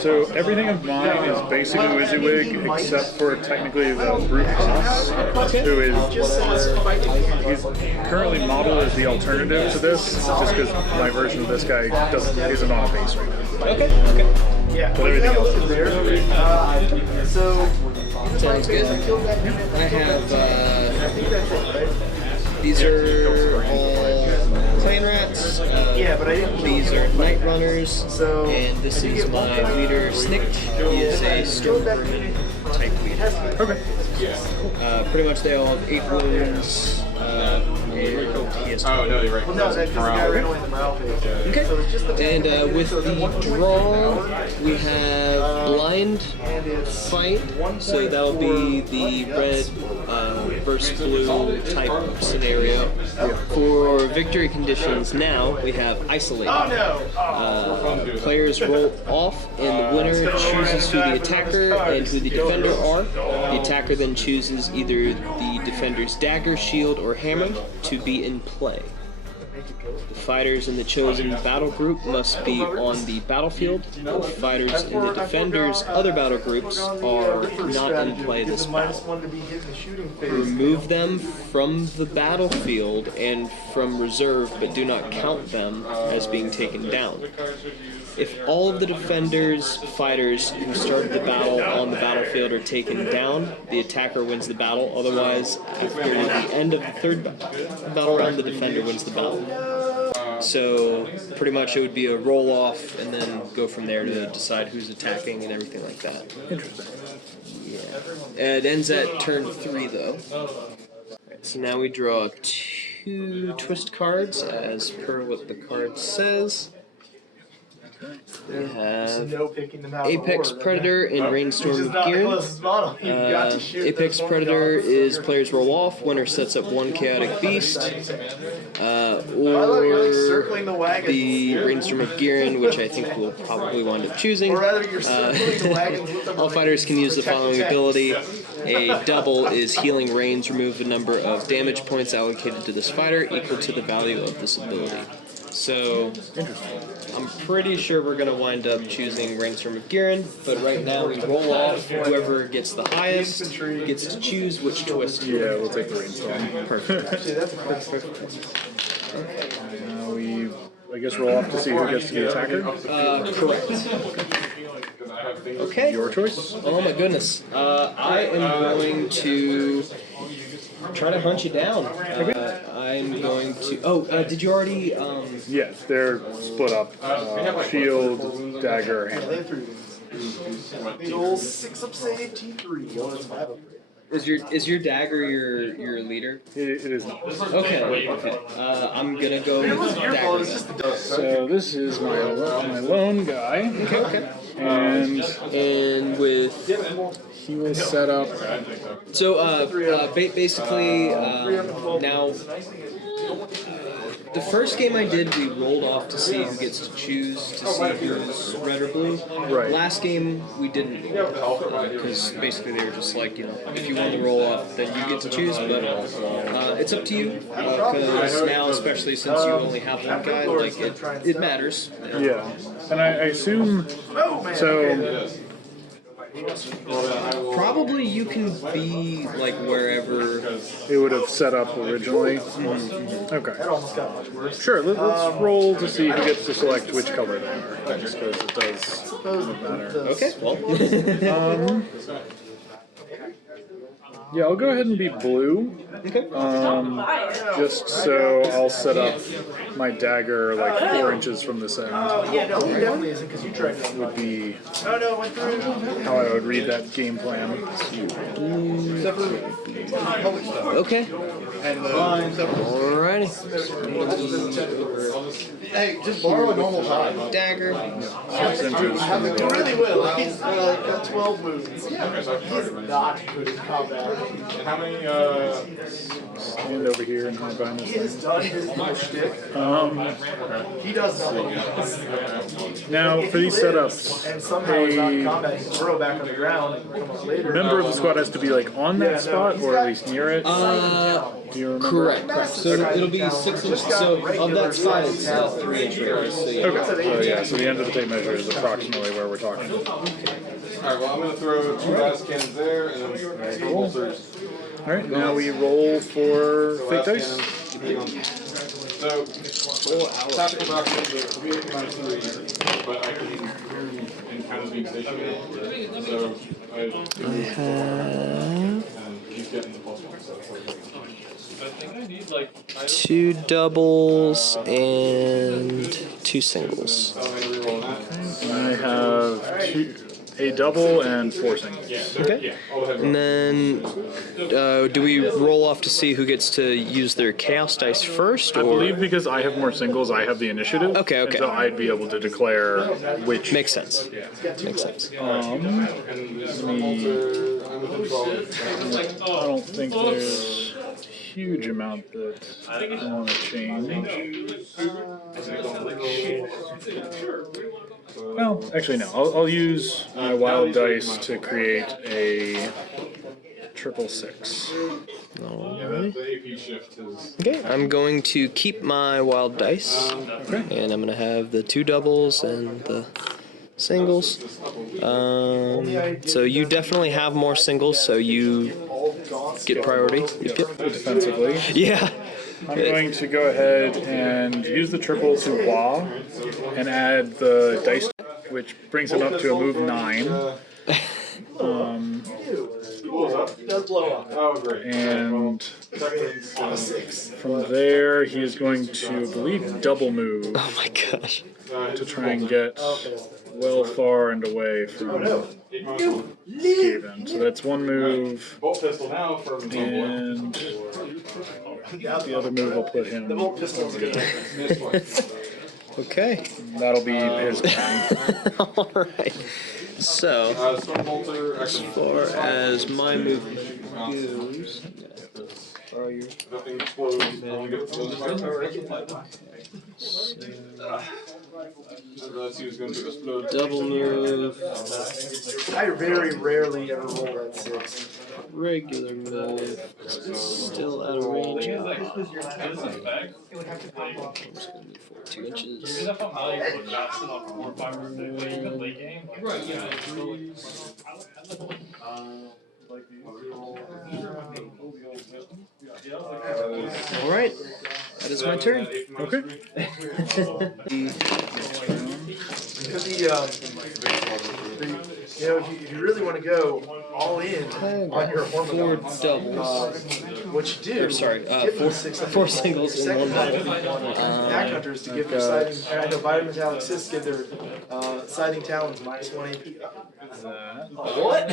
So everything of mine is basically WYSIWYG, except for technically the brute boss, who is he's currently modeled as the alternative to this, just because my version of this guy isn't on a base right now. Okay. Yeah. But everything else is there. Sounds good. I have, these are all clan rats. But I didn't. These are night-runners, and this is my leader, Snicked. He is a skirmish type leader. Okay. Pretty much they all have 8 wounds, and he has 2. Oh, no, you're right. Well, no, that's the guy ran away in the morale page. Okay. And with the draw, we have blind fight, so that'll be the red versus blue type scenario. For victory conditions now, we have isolate. Players roll off, and the winner chooses who the attacker and who the defender are. The attacker then chooses either the defender's dagger, shield, or hammer to be in play. The fighters in the chosen battle group must be on the battlefield. The fighters in the defender's other battle groups are not in play this battle. Remove them from the battlefield and from reserve, but do not count them as being taken down. If all of the defender's fighters who started the battle on the battlefield are taken down, the attacker wins the battle. Otherwise, after the end of the third battle round, the defender wins the battle. So pretty much it would be a roll-off and then go from there to decide who's attacking and everything like that. Interesting. Yeah. It ends at turn 3, though. Right, so now we draw 2 twist cards as per what the card says. We have Apex Predator and Rainstorm Gear. Apex Predator is players roll off, winner sets up 1 Chaotic Beast, or the Rainstorm of Gearin, which I think we'll probably wind up choosing. All fighters can use the following ability. A double is Healing Rains, remove the number of damage points allocated to this fighter equal to the value of this ability. So, I'm pretty sure we're going to wind up choosing Rainstorm of Gearin, but right now we roll off. Whoever gets the highest gets to choose which twist. Yeah, we'll take the Rainstorm. Perfect. Now we, I guess, roll off to see who gets to be the attacker. Correct. Okay. Your choice. Oh my goodness. I am going to try to hunt you down. I'm going to... Oh, did you already... Yes, they're split up. Shield, dagger, hammer. The old 6-up save, T3. Oh, that's 5-up. Is your dagger your leader? It is not. Okay. I'm gonna go with dagger. So this is my lone guy. Okay. And with he will set up. So basically now. The first game I did, we rolled off to see who gets to choose to see who's red or blue. Right. Last game, we didn't, because basically they were just like, you know, if you want to roll off, then you get to choose, but it's up to you, because now, especially since you only have one guy, like, it matters. Yeah. And I assume, so... Probably you can be, like, wherever... It would have set up originally? Mm-hmm. Okay. Sure, let's roll to see who gets to select which color they are, just because it does matter. Okay, well... Yeah, I'll go ahead and be blue. Okay. Just so I'll set up my dagger like 4 inches from this end. Yeah, no, it definitely isn't because you tried to. Would be Oh, no, it went through. how I would read that game plan. Okay. Alrighty. Hey, just borrow a normal time. Dagger. 6 inches from the He really will. He's got 12 moves. He's not good in combat. How many, stand over here and hide behind He this has done his little shtick. He does nothing. Now, for these setups, And somehow he's not in combat. He can throw back on the ground and come up later. member of the squad has to be like on that spot or at least near it. Do you remember? Correct. So it'll be 6 inches. So of that spot, it's 3 inch radius. So yeah. Okay. So yeah, so the end of the tape measure is approximately where we're talking. Alright, well I'm going to throw 2 gas cannons there and then 2 bolters. Alright, now we roll for fake dice. So, tactical doctrine, the community -3, but I can encounter being stationary. So, I have... And he's getting the +1, so it's like... 2 doubles and 2 singles. So I'm going to reroll that. I have a double and 4 singles. Okay. And then, do we roll off to see who gets to use their chaos dice first? Or? I believe because I have more singles, I have the initiative. Okay. And so I'd be able to declare which. Makes sense. Makes sense. I don't think there's a huge amount that I want to change. Well, actually no. I'll use my wild dice to create a 666. Alright. The AP shift is... Okay, I'm going to keep my wild dice, and I'm going to have the 2 doubles and the singles. So you definitely have more singles, so you get priority. Yep. Defensively. Yeah. I'm going to go ahead and use the triple to Wah and add the dice, which brings him up to a move 9. And from there, he is going to, I believe, double move. Oh my gosh. To try and get well far and away from Skaven. So that's 1 move. And the other move will put him over there. Okay. That'll be his plan. Alright. So, as far as my move goes, borrow your double move. I very rarely ever roll that 6. Regular move. Still out of range. I'm just gonna move forward 2 inches. Alright, that is my turn. Okay. Because if you really want to go all in on your Four hormones, doubles. what you do, Or sorry, give them four singles and 1 double. Pack hunters to give their siding. I know biometallic cysts give their siding talons -1 AP. What?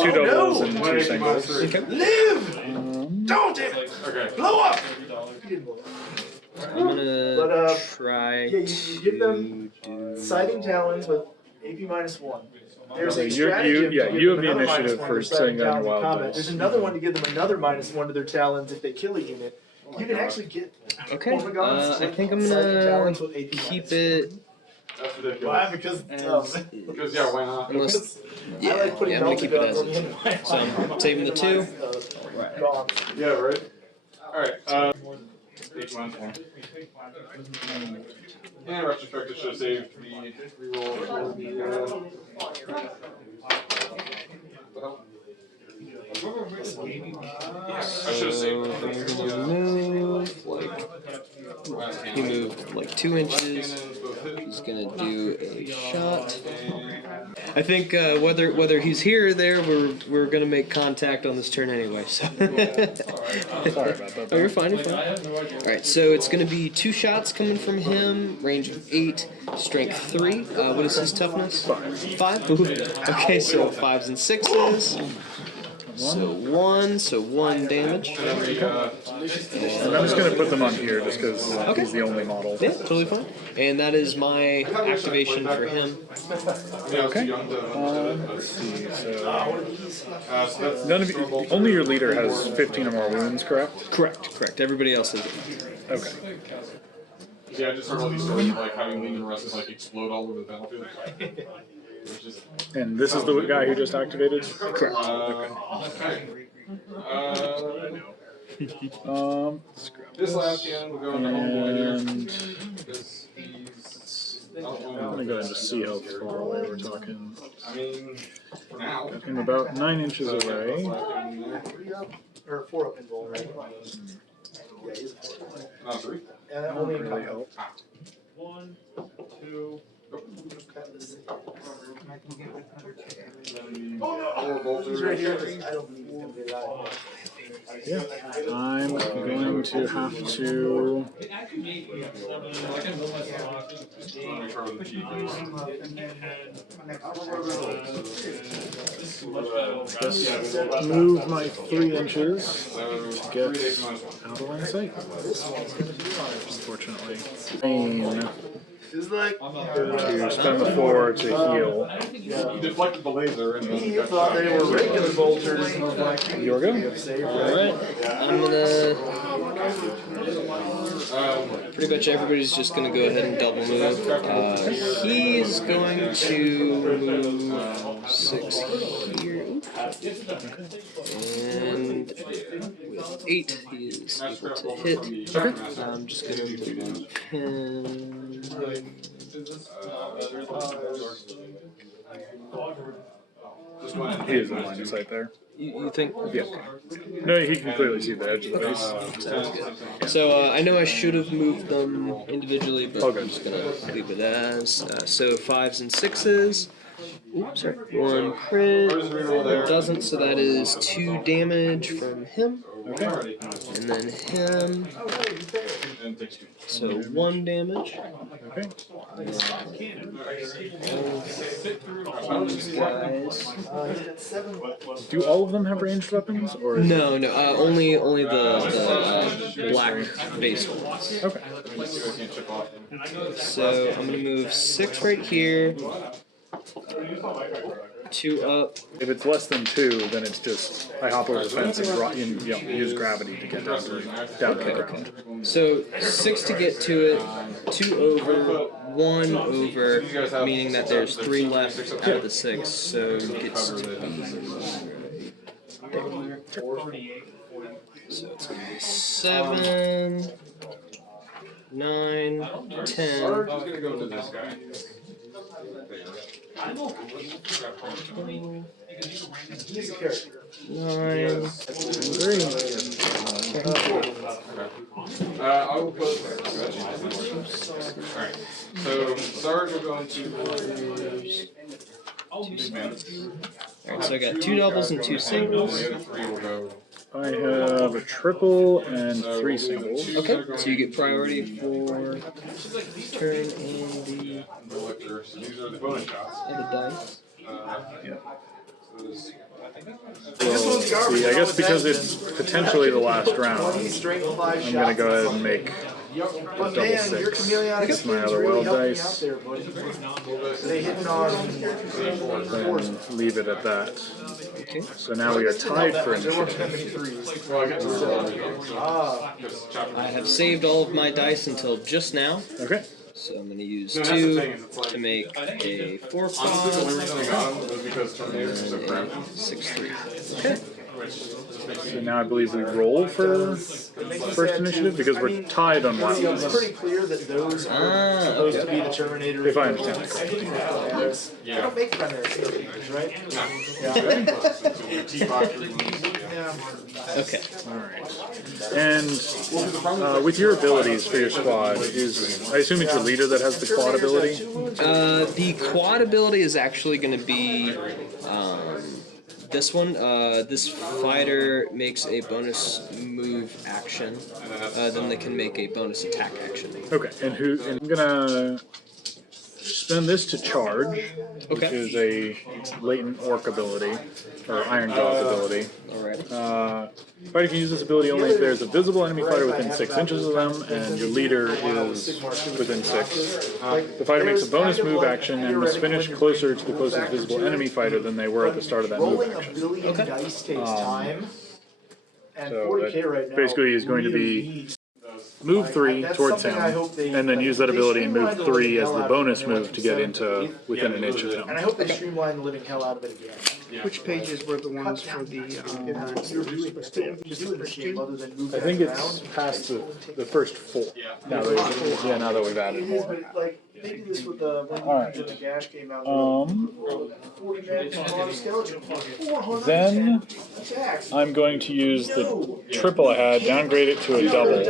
2 doubles and 2 singles. Live! Don't it! Blow up! I'm gonna try Yeah, you give them siding talons with AP -1. There's a you stratagem have to the give them another initiative -1 for to setting siding down talon your in wild combat. dice. There's another one to give them another -1 to their talons if they kill a unit. You can actually get Okay, Hormigons I think I'm with siding gonna talons with AP keep it That's ridiculous. Why? Because it's dumb. Because, yeah, why not? unless, I like putting I'm gonna keep it melted as guns is. on the end. So I'm saving the 2. Gone. Yeah, right? Alright, H-1. Yeah, in retrospect, it should have saved the reroll for the I should have saved Move like he moved like 2 inches. He's gonna do a shot. I think whether he's here or there, we're gonna make contact on this turn anyway. So. Sorry about that. Oh, you're fine. You're fine. All right, so it's gonna be 2 shots coming from him. Range of 8, strength 3. What is his toughness? 5. Ooh. Okay, so 5s and 6s. So 1 damage. And I'm just going to put them on here just because he's the only model. Yeah, totally fine. And that is my activation for him. Okay. Let's see. So none of you, only your leader has 15 or more wounds, correct? Correct. Everybody else is. Okay. Yeah, I just heard all these stories of like having Legion Russ like explode all over the battlefield. And this is the guy who just activated? Correct. Okay. This last game we'll go into homeboy And here. Because he's. I'm gonna go and just see how far away we're talking. I mean, for now. I'm about 9 inches away. 3 up or 4 up in bowl, right? Yeah, he's a 4. Not 3. And only in Really combat. help. 1, 2. Four bolts He's over right here. here. I don't believe he's gonna be alive. Yeah, I'm going to have to. Just move my 3 inches to get out of line of sight. Unfortunately. It's like To spend the 4 to heal. He deflected the laser and he thought they were regular bolters. And was like, Your go? Alright, I'm gonna. Pretty much everybody's just gonna go ahead and double move. He's going to move 6 here. And with 8, he is able to hit. I'm just gonna move him. He is in line of sight there. You think? Yeah. No, he can clearly see the edge of the base. Sounds good. So I know I should have moved them individually, but Okay. I'm just gonna leave it as. So 5s and 6s. Oops, sorry. 1 crit. It doesn't, so that is 2 damage from him. Okay. And then him. So 1 damage. Okay. These guys. Do all of them have ranged weapons, or? No, only the black base ones. Okay. So I'm gonna move 6 right here. 2 up. If it's less than 2, then it's just I hop over the fence and use gravity to get down to the ground. So 6 to get to it, 2 over, 1 over, meaning that there's 3 left out of the 6, so it gets to be there. So it's gonna be 7, 9, 10. I was gonna go to this guy. 9, I will put. Alright. So, Sarge will go into. Alright, so I got 2 doubles and 2 singles. The other 3 will go. I have a triple and 3 singles. Okay, so you get priority for turn and the So these are the bonus shots. dice. Well, see, I guess because it's potentially the last round, I'm gonna go ahead and make a But double man, your 6. chameleon It's my experience other really wild helped me out dice, there, buddy. They hitting on and leave it at that. Okay. So now we are tied for there weren't that initiative. many threes. Well, I get I have saved all of my dice until just now, Okay. so I'm going to use No, that's the 2 thing, is it's like- to make a 4 Honestly, the only 5 reason I got him was because Terminators are so crap. 6 3. Okay. So now I believe we roll for first initiative because we're tied on wild It's dice. pretty clear that those are supposed to be the Terminator. If I understand it correctly. They don't make primary Terminators, right? Yeah. Okay. Alright. And with your abilities for your squad, I assume it's your leader that has the quad ability? The quad ability is actually going to be this one. This fighter makes a bonus move action. Then they can make a bonus attack action. Okay, and I'm gonna spend this to charge, which Okay. is a latent orc ability, or Iron Jaws ability. Alright. Fighter can use this ability only if there's a visible enemy fighter within 6 inches of them, and your leader is within 6. The fighter makes a bonus move action and must finish closer to the closest visible enemy fighter than they were at the start of that move Rolling a action. billion dice takes time. And So 40K right now basically is going to really be needs- move 3 That's towards something him, I hope they- and then use that they ability and move streamlined the 3 as hell the out of bonus it. move to get into within an inch of And I him. hope they streamline the living hell out of it again. Which pages were the ones for the just the first two? I think it's past the first 4. Now that, now that we've added more. Like, they did this with the Alright. when the Gash came out. 40 men from a lot of skeleton. 400 Then attacks. I'm going to use the triple I had, downgrade it to a double,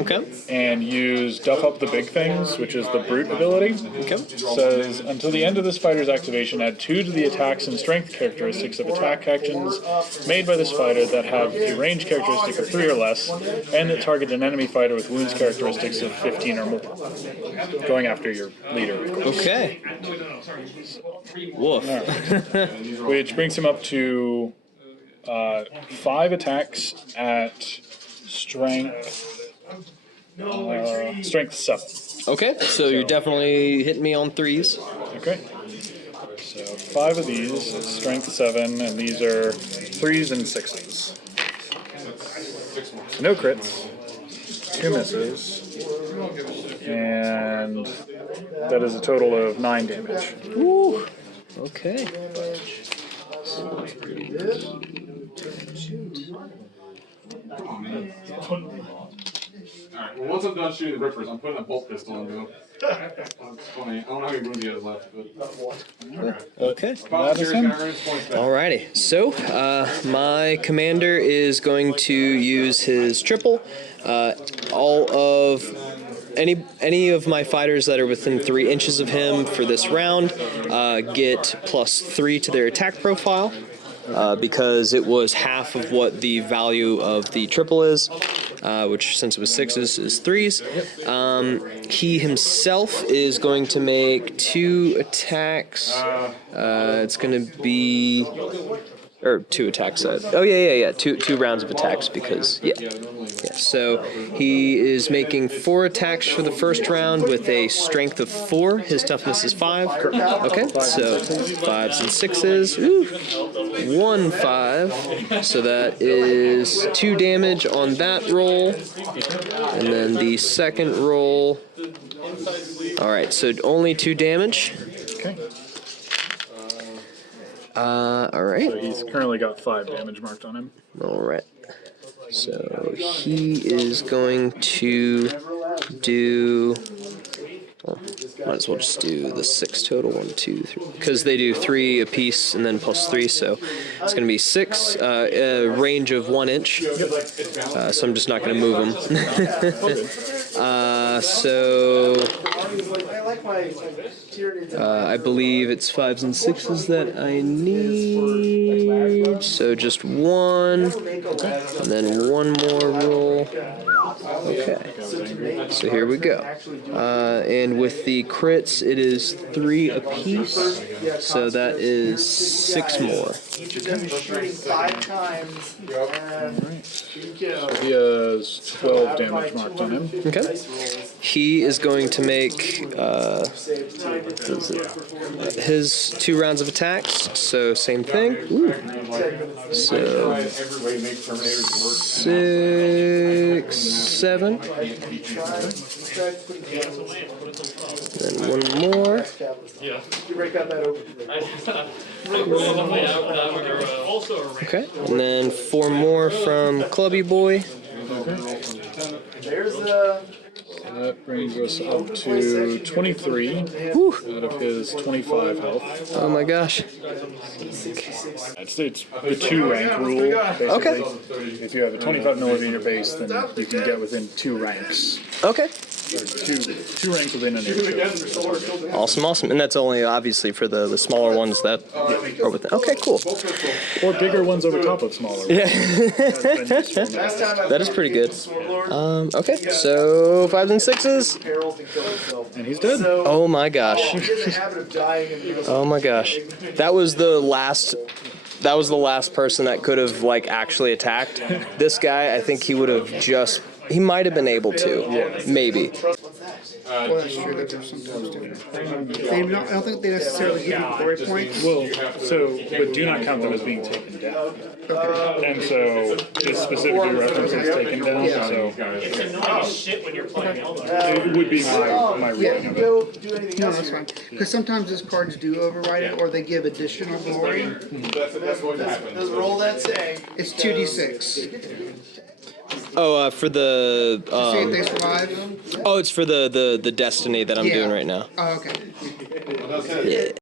Okay. and use Duff Up the Big Things, which is the brute ability. Okay. Says, until the end of this fighter's activation, add 2 to the attacks and strength characteristics of attack actions made by this fighter that have a range characteristic of 3 or less, and that target an enemy fighter with wounds characteristics of 15 or more. Going after your leader, of course. Okay. Woof. Which brings him up to 5 attacks at strength 7. Okay, so you're definitely hitting me on 3s. Okay. So 5 of these, it's strength 7, and these are 3s and 6s. No crits, 2 misses, and that is a total of 9 damage. Woo. Okay. Alright, well, once I'm done shooting the Rippers, I'm putting a bolt pistol into them. It's funny. I don't know how many wounds he has left, but. Okay. Madison? Alrighty. So, my commander is going to use his triple. All of any of my fighters that are within 3 inches of him for this round get +3 to their attack profile. Because it was half of what the value of the triple is, which since it was 6s is 3s. He himself is going to make 2 attacks. It's going to be... Or 2 attacks. Oh, yeah. Two rounds of attacks because, yeah. So he is making 4 attacks for the first round with a strength of 4. His toughness is 5. Okay, so 5s and 6s. Ooh. 1 5. So that is 2 damage on that roll. And then the second roll. Alright, so only 2 damage. Okay. Alright. So he's currently got 5 damage marked on him. Alright. So he is going to do... Well, might as well just do the 6 total. 1, 2, 3. Because they do 3 apiece and then +3, so it's going to be 6, a range of 1 inch. So I'm just not going to move them. So I believe it's 5s and 6s that I need. So just 1, and then 1 more roll. Okay, so here we go. And with the crits, it is 3 apiece, so that is 6 more. Each of them is shooting 5 times. He has 12 damage marked on him. Okay. He is going to make his 2 rounds of attacks, so same thing. Ooh. So 6, 7. Then 1 more. Okay, and then 4 more from Clubby Boy. There's the. That brings us up to 23 out of his 25 health. Oh my gosh. It's the 2 rank rule, basically. Okay. If you have a 25mm base, then you can get within 2 ranks. Okay. Or two ranks within an area. Awesome. And that's only obviously for the smaller ones that are within. Okay, cool. Or bigger ones over top of smaller ones. Yeah. That is pretty good. Okay, so 5s and 6s. And he's dead. Oh my gosh. Oh my gosh. That was the last person that could have like actually attacked. This guy, I think he would have just... He might have been able to. Maybe. Well, that's true. Those are sometimes different. They don't, I don't think they necessarily give you glory points. Well, but do not count them as being taken down. Okay. And so, this specifically references taken down, so it would be my reading of it. Go do anything No, else. that's fine. Because sometimes those cards do override it, or they give additional glory. That's going to happen. Does roll that say? It's 2d6. Oh, for the See if they survive. it's for the destiny that I'm doing right now. Oh, okay.